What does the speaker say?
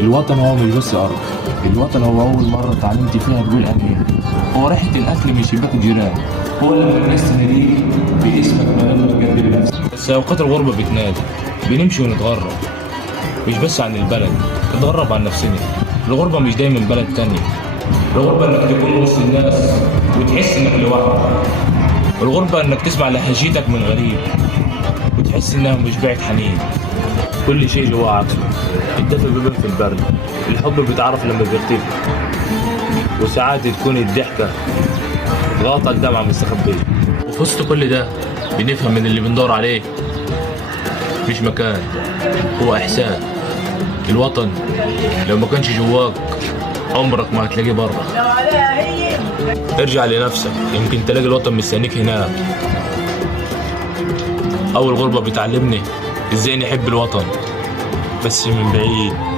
الوطن هو مش بس أرض، الوطن هو أول مرة اتعلمت فيها تقول أمين، هو ريحة الأكل من شباك الجيران، هو لما الناس تناديك باسمك من غير ما تجدد نفسك. بس أوقات الغربة بتنادي، بنمشي ونتغرب، مش بس عن البلد، نتغرب عن نفسنا. الغربة مش دايما بلد تانية، الغربة إنك تكون وسط الناس وتحس إنك لوحدك، الغربة إنك تسمع لهجتك من غريب وتحس إنها مش بعت حنين. كل شيء له عكسه، الدفء بيبان في البرد، الحب بيتعرف لما بيختفي، وساعات تكون الضحكة غاطة الدمعة مستخبية. وفي وسط كل ده بنفهم إن اللي بندور عليه مش مكان، هو إحساس. الوطن لو ما كانش جواك عمرك ما هتلاقيه بره. ارجع لنفسك، يمكن تلاقي الوطن مستنيك هناك. أول غربة بتعلمني إزاي نحب الوطن بس من بعيد.